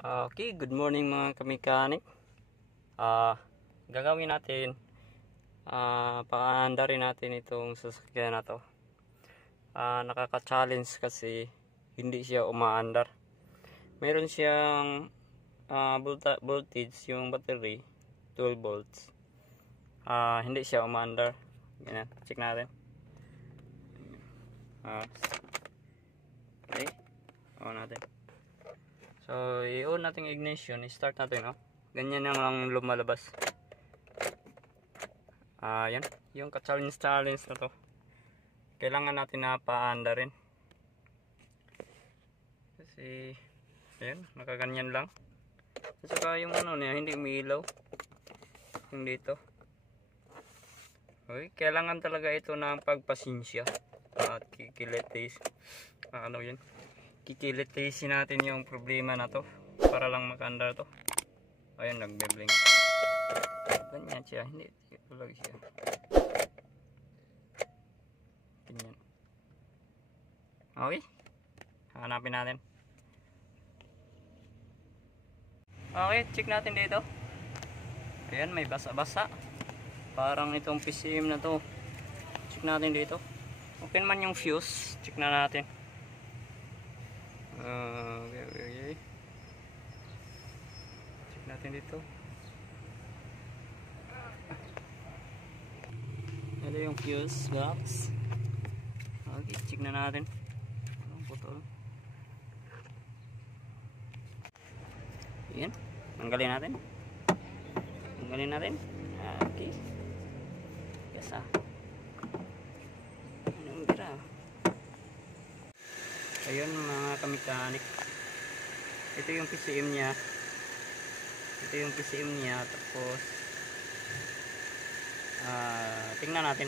Okay, good morning mga kamekanik. Gagawin natin, paandarin natin itong sasakyan na to. Nakaka-challenge kasi hindi siya umaandar. Meron siyang voltage yung battery, 12 volts. Hindi siya umaandar. Ganyan, check natin. Okay, on natin. So, i-on natin ignition, i-start natin, ganyan lang lumalabas. Yan, yung ka-challenge na to. Kailangan natin na paanda rin. Kasi, ayan, nakaganyan lang. At saka yung niya, hindi umiilaw. Yung dito. Okay, kailangan talaga ito ng pagpasensya. At kikilitis. Kikilitisin natin yung problema na to para lang makaandar to. Ayun, nagbe-blink. Ganyan siya, hindi talaga siya. Ganyan. Okay, hanapin natin. Okay, check natin dito. Ayan, may basa-basa. Parang itong PCM na to. Check natin dito. Open man yung fuse, check na natin. Okay. Check natin dito. Ito yung fuse box. Okay, check na natin. Anong putol? Ayan, tanggalin natin. Okay. Yes, anong gira? Ayun mga kamekanik, ito yung PCM niya, tapos tingnan natin.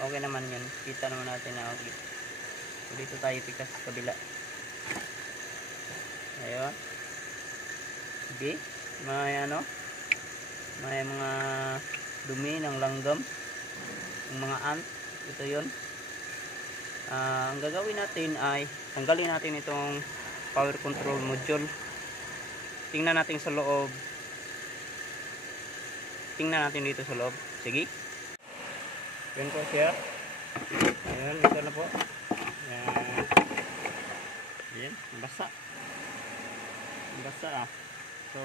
Okay naman yun, kita naman natin na okay. So, dito tayo pikas sa kabila. Ayun, sige, may mga dumi ng langgam, yung mga ant, ito yun. Ang gagawin natin ay tanggalin natin itong power control module. Tingnan natin sa loob. Tingnan natin dito sa loob. Sige. Yan po siya. Ayan, ito na po. Ayan, basa. So,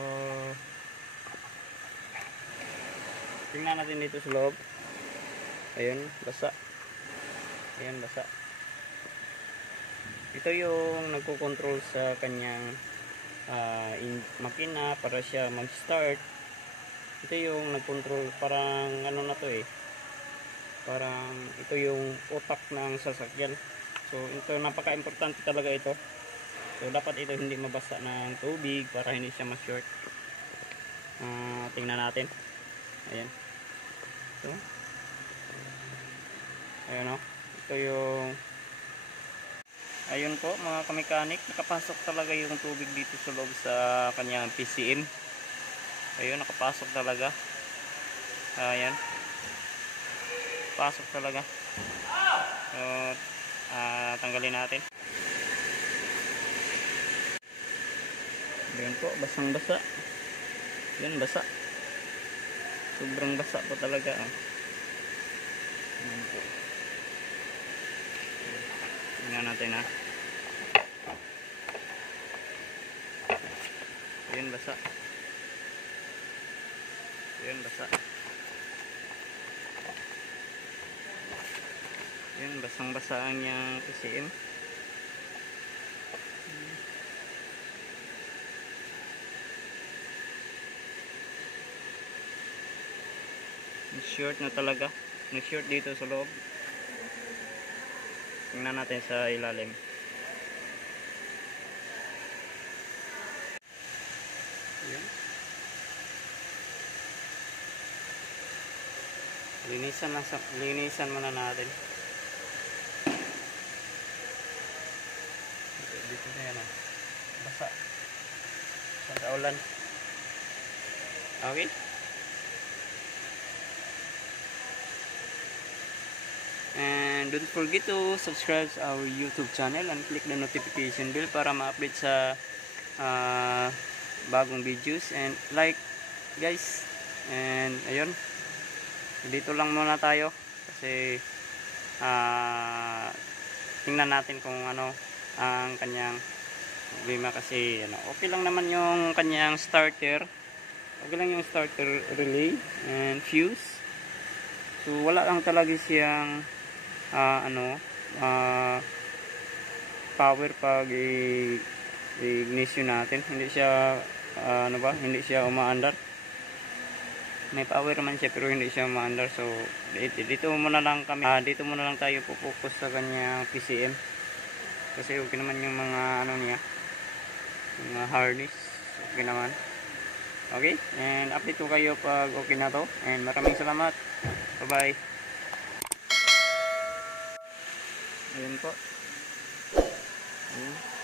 tingnan natin dito sa loob. Ayun, basa. Ayan, basa. Ito yung nagko-control sa kanyang makina para siya mag-start. Ito yung nag-control, parang na to parang ito yung utak ng sasakyan. So ito, napaka-importante talaga ito. So dapat ito hindi mabasa ng tubig para hindi siya ma-short. Tingnan natin. Ayan. So, ayan ito yung, ayun po mga kamekanik, nakapasok talaga yung tubig dito sa loob sa kanyang PCM. Ayun, nakapasok talaga. Ayan, pasok talaga. So, tanggalin natin. Ayun po, basang basa. Yan, basa. Sobrang basa po talaga. Ayun po. Tingnan natin Ayan, basa. Ayan, basa. Ayan, basang-basa ang yung PCM. Short na talaga. Nag-short dito sa loob. Tingnan natin sa ilalim. Ayan. Linisan muna natin. Dito na yan basa. Sa ulan. Okay. And don't forget to subscribe to our YouTube channel and click the notification bell para ma-update sa bagong videos, and like guys. And ayun, dito lang muna tayo kasi tingnan natin kung ano ang kanyang problema, kasi ano, okay lang naman yung kanyang starter, okay lang yung starter relay and fuse. So wala lang talaga siyang power pag ignition natin. Hindi siya hindi siya umaandar. May power naman siya pero hindi siya umaandar. So dito muna lang kami, dito muna lang tayo focus sa kanyang PCM, kasi okay naman yung mga niya, mga harness, okay naman. Okay, and update ko kayo pag okay na to, and maraming salamat. Bye bye. Ayun po. Ayun.